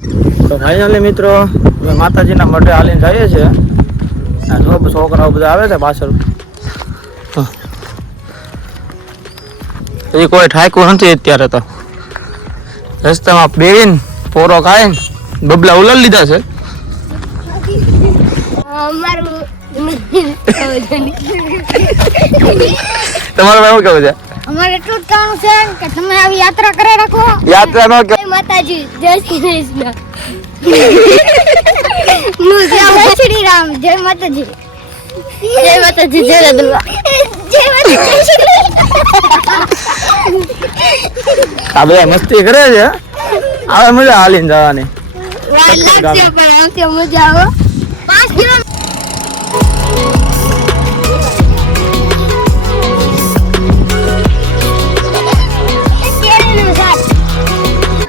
તો ફાઇનલી મિત્રો અમે માતાજીના મઢે હાલીને જઈએ છીએ. જો છોકરાઓ બધા આવે છે પાછળ. એ કોઈ ઠાકુર નથી અત્યારે તો. રસ્તામાં બેહીને પોરો ખાઈને બબલા ઉલાડી લીધા છે. તમારે શું કેવું છે? અમારે એટલું જ કહેવાનું છે કે તમે આવી યાત્રા કરે રાખો. યાત્રા નો કે માતાજી જય શ્રી કૃષ્ણ. જય શ્રી રામ. જય માતાજી. જય માતાજી. જય રદલવા. જય માતાજી. આ બધા મસ્તી કરે છે. આવે મજા હાલીને જવાની. લાગશે પણ આવશે મજા આવે. 5 કિલો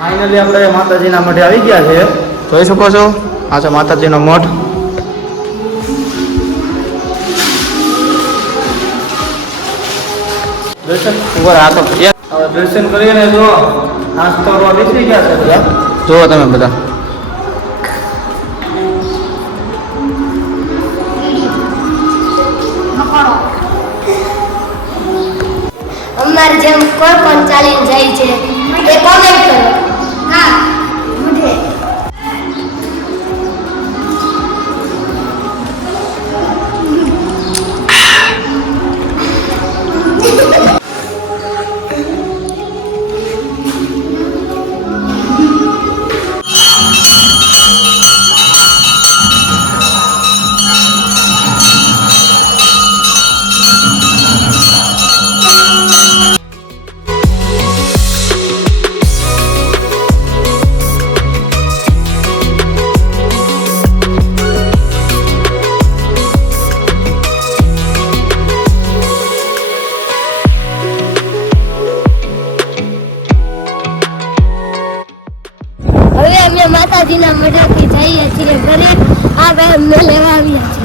ફાઇનલી આપણે માતાજીના મઢે આવી ગયા છે. જોઈ શકો છો આ છે માતાજીનો મઠ. દર્શન ઉપર આ તો હવે દર્શન કરીને જો નાસ્તો કરવા બેસી ગયા છે બધા. જુઓ તમે બધા. અમારે જેમ કોઈ પણ ચાલીને જાય છે એ કોમેન્ટ કરો. હા મુઢે. હવે અમે માતાજીના મઢેથી જઈએ છીએ ઘરે. આ ભાઈ અમને લેવા આવ્યા છે.